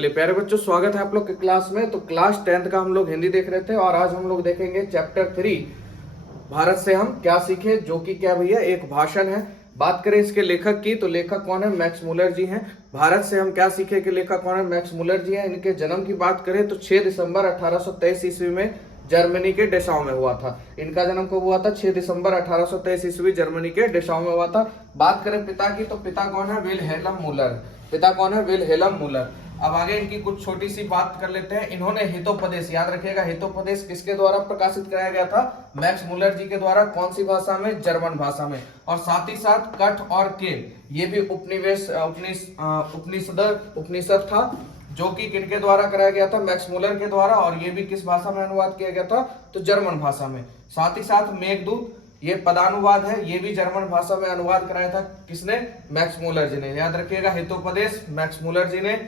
चलिए प्यारे बच्चों, स्वागत है आप लोग के क्लास में। तो क्लास 10th का हम लोग हिंदी देख रहे थे और आज हम लोग देखेंगे चैप्टर 3 भारत से हम क्या सीखे, जो कि क्या भैया एक भाषण है। बात करें इसके लेखक की तो लेखक कौन है? मैक्स मुलर जी हैं। भारत से हम क्या सीखे के लेखक कौन है? मैक्स मुलर जी हैं। इनके जन्म की बात करें तो 6 दिसंबर 1823 ईस्वी में जर्मनी के डेसाउ में हुआ था। इनका जन्म कब हुआ था? 6 दिसंबर 1823 ईस्वी जर्मनी के डेसाउ में हुआ था। बात करें पिता की तो पिता कौन है? Wilhelm Müller. पिता कौन है? Wilhelm Müller. अब आगे इनकी कुछ छोटी सी बात कर लेते हैं। इन्होंने हितोपदेश, याद रखिएगा, हितोपदेश किसके द्वारा प्रकाशित कराया गया था? मैक्स मुलर जी के द्वारा। कौन सी भाषा में? जर्मन भाषा में। और साथ ही साथ कठ और केल, ये भी उपनिषद था, जो कि किनके द्वारा कराया गया था? मैक्स मुलर के द्वारा। और ये भी किस भाषा में अनुवाद किया गया था? तो जर्मन भाषा में। साथ ही साथ मेघदूत, ये पदानुवाद है, ये भी जर्मन भाषा में अनुवाद कराया था। किसने? मैक्स मुलर जी ने। याद रखिएगा, हितोपदेश मैक्स मुलर जी ने,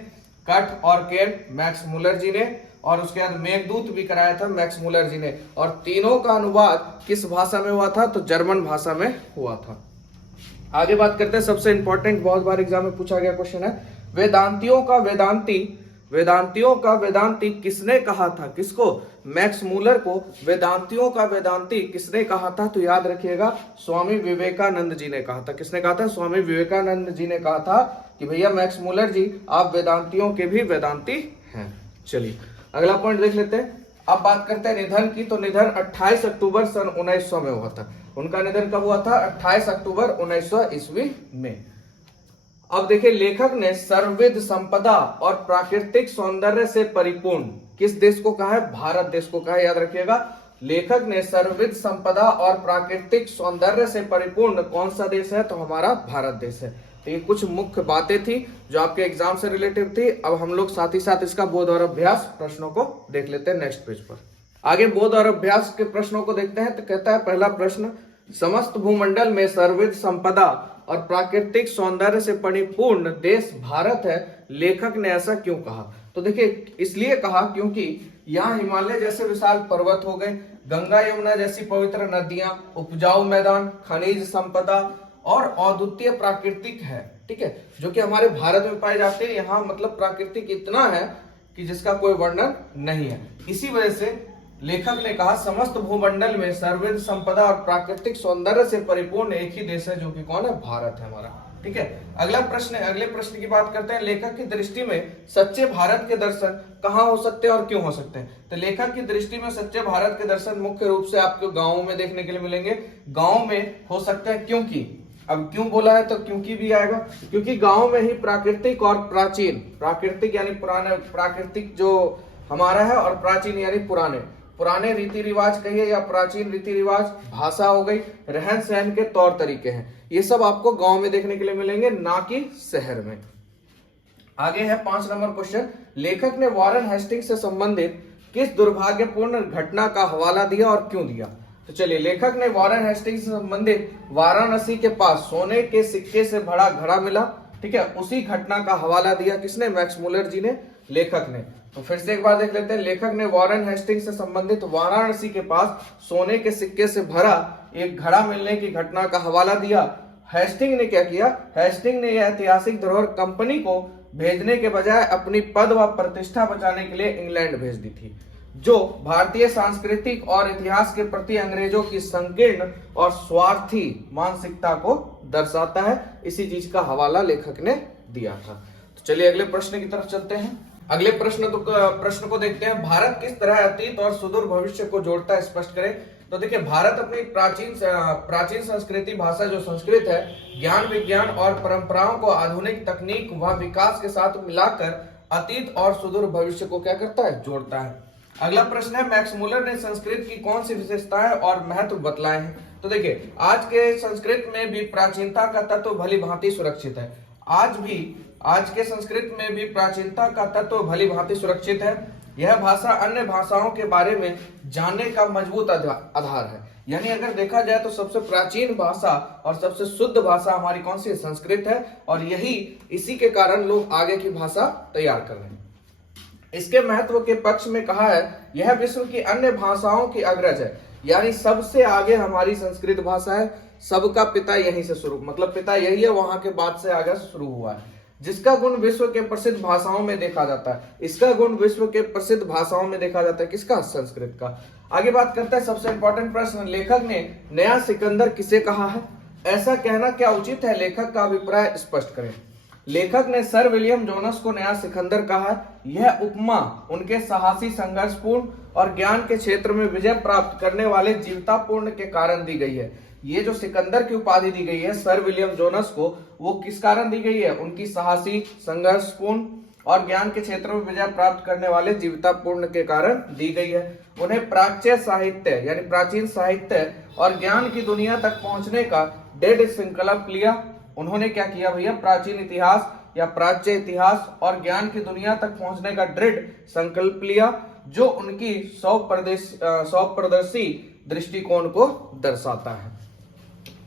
कट और केन मैक्स मुलर जी ने, और उसके बाद मेघदूत भी कराया था मैक्स मुलर जी ने। और तीनों का अनुवाद किस भाषा में हुआ था? तो जर्मन भाषा में हुआ था। आगे बात करते हैं, सबसे इंपॉर्टेंट, बहुत बार एग्जाम में पूछा गया क्वेश्चन है, वेदांतियों का वेदांती किसने कहा था? किसको? मैक्स मुलर को वेदांतियों का वेदांती किसने कहा था? तो याद रखिएगा, स्वामी विवेकानंद जी ने कहा था। किसने कहा था? स्वामी विवेकानंद जी ने कहा था कि भैया मैक्स मुलर जी, आप वेदांतियों के भी वेदांती हैं। चलिए अगला पॉइंट देख लेते हैं। अब बात करते हैं निधन की। तो निधन 28 अक्टूबर सन 1900 में हुआ था। उनका निधन कब हुआ था? 28 अक्टूबर 1900 ईस्वी में। अब देखिए, लेखक ने सर्वविध संपदा और प्राकृतिक सौंदर्य से परिपूर्ण किस देश को कहा है? भारत देश को कहा है। याद रखिएगा, लेखक ने सर्वविध संपदा और प्राकृतिक सौंदर्य से परिपूर्ण कौन सा देश है? तो हमारा भारत देश है। तो ये कुछ मुख्य बातें थी जो आपके एग्जाम से रिलेटेड थी। अब हम लोग साथ ही साथ इसका बोध और अभ्यास प्रश्नों को देख लेते हैं नेक्स्ट पेज पर। आगे बोध और अभ्यास के प्रश्नों को देखते हैं। तो कहता है पहला प्रश्न, समस्त भूमंडल में सर्वविध संपदा और प्राकृतिक सौंदर्य से परिपूर्ण देश भारत है, लेखक ने ऐसा क्यों कहा? तो देखिए, इसलिए कहा क्योंकि यहाँ हिमालय जैसे विशाल पर्वत हो गए, गंगा यमुना जैसी पवित्र नदियां, उपजाऊ मैदान, खनिज संपदा और अद्वितीय प्राकृतिक है, ठीक है, जो कि हमारे भारत में पाए जाते हैं। यहाँ मतलब प्राकृतिक इतना है कि जिसका कोई वर्णन नहीं है। इसी वजह से लेखक ने कहा समस्त भूमंडल में सर्वविध संपदा और प्राकृतिक सौंदर्य से परिपूर्ण एक ही देश है, जो कि कौन है? भारत है हमारा, ठीक है। अगले प्रश्न की बात करते हैं। लेखक की दृष्टि में सच्चे भारत के दर्शन कहाँ हो सकते हैं और क्यों हो सकते हैं? तो लेखक की दृष्टि में सच्चे भारत के दर्शन मुख्य रूप से आपको गाँवों में देखने के लिए मिलेंगे। गाँव में हो सकते हैं, क्योंकि, अब क्यों बोला है तो क्योंकि भी आएगा, क्योंकि गाँव में ही प्राकृतिक और प्राचीन, प्राकृतिक यानी पुराने, प्राकृतिक जो हमारा है, और प्राचीन यानी पुराने रीति रिवाज कहिए या प्राचीन रीति रिवाज, भाषा हो गई, रहन सहन के तौर तरीके हैं, ये सब आपको गांव में देखने के लिए मिलेंगे, ना कि शहर में। आगे है 5 नंबर क्वेश्चन, लेखक ने वॉरेन हेस्टिंग्स से संबंधित किस दुर्भाग्यपूर्ण घटना का हवाला दिया और क्यों दिया? तो चलिए, लेखक ने वॉरेन हेस्टिंग्स से संबंधित वाराणसी के पास सोने के सिक्के से भरा घड़ा मिला, ठीक है, उसी घटना का हवाला दिया। किसने? मैक्स मुलर जी ने, लेखक ने। तो फिर से एक बार देख लेते हैं। लेखक ने वॉरेन हेस्टिंग्स से संबंधित वाराणसी के पास सोने के सिक्के से भरा एक घड़ा मिलने की घटना का हवाला दिया। हेस्टिंग ने क्या किया? हेस्टिंग ने यह ऐतिहासिक धरोहर कंपनी को भेजने के बजाय अपनी पद व प्रतिष्ठा बचाने के लिए इंग्लैंड भेज दी थी, जो भारतीय सांस्कृतिक और इतिहास के प्रति अंग्रेजों की संकीर्ण और स्वार्थी मानसिकता को दर्शाता है। इसी चीज का हवाला लेखक ने दिया था। तो चलिए अगले प्रश्न की तरफ चलते हैं। अगले प्रश्न को देखते हैं, भारत किस तरह अतीत और सुदूर भविष्य को जोड़ता है, स्पष्ट करें। तो देखिए, भारत अपनी प्राचीन संस्कृति, भाषा जो संस्कृत है, ज्ञान विज्ञान और परंपराओं को आधुनिक तकनीक व विकास के साथ मिलाकर अतीत और सुदूर भविष्य को क्या करता है? जोड़ता है। अगला प्रश्न है, मैक्स मुलर ने संस्कृत की कौन सी विशेषताएं और महत्व बतलाए हैं? तो देखिए, आज के संस्कृत में भी प्राचीनता का तत्व भली भांति सुरक्षित है। आज के संस्कृत में भी प्राचीनता का तत्व भली भांति सुरक्षित है। यह भाषा अन्य भाषाओं के बारे में जानने का मजबूत आधार है। यानी अगर देखा जाए तो सबसे प्राचीन भाषा और सबसे शुद्ध भाषा हमारी कौन सी? संस्कृत है। और इसी के कारण लोग आगे की भाषा तैयार कर रहे हैं। इसके महत्व के पक्ष में कहा है, यह विश्व की अन्य भाषाओं की अग्रज है। यानी सबसे आगे हमारी संस्कृत भाषा है। सबका पिता यहीं से शुरू, मतलब पिता यही है, वहां के बाद से आगे शुरू हुआ है। जिसका गुण विश्व के प्रसिद्ध भाषाओं में देखा जाता है। इसका गुण विश्व के प्रसिद्ध भाषाओं में देखा जाता है, किसका? संस्कृत का। आगे बात करते हैं सबसे इंपॉर्टेंट प्रश्न, लेखक ने नया सिकंदर किसे कहा है? ऐसा कहना क्या उचित है? लेखक का अभिप्राय स्पष्ट करें। लेखक ने सर विलियम जोनस को नया सिकंदर कहा है। यह उपमा उनके साहसी, संघर्षपूर्ण और ज्ञान के क्षेत्र में विजय प्राप्त करने वाले जीवतापूर्ण के कारण दी गई है। ये जो सिकंदर की उपाधि दी गई है सर विलियम जोनस को, वो किस कारण दी गई है? उनकी साहसी, संघर्षपूर्ण और ज्ञान के क्षेत्र में विजय प्राप्त करने वाले जीवतापूर्ण के कारण दी गई है। उन्हें प्राच्य साहित्य यानी प्राचीन साहित्य और ज्ञान की दुनिया तक पहुंचने का दृढ़ संकल्प लिया। उन्होंने क्या किया भैया? प्राचीन इतिहास या प्राच्य इतिहास और ज्ञान की दुनिया तक पहुंचने का दृढ़ संकल्प लिया, जो उनकी सौप्रदर्शी दृष्टिकोण को दर्शाता है।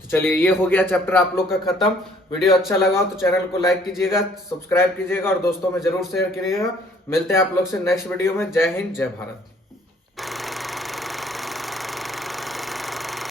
तो चलिए, ये हो गया चैप्टर आप लोग का खत्म। वीडियो अच्छा लगा हो तो चैनल को लाइक कीजिएगा, सब्सक्राइब कीजिएगा और दोस्तों में जरूर शेयर करिएगा। मिलते हैं आप लोग से नेक्स्ट वीडियो में। जय हिंद, जय भारत।